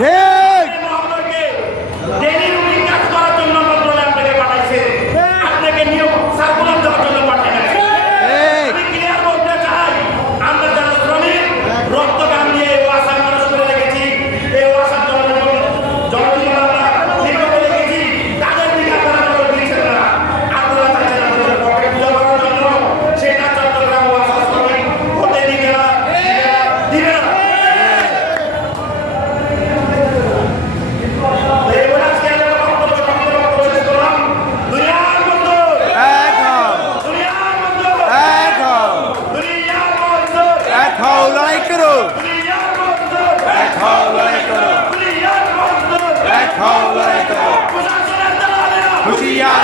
Yeah.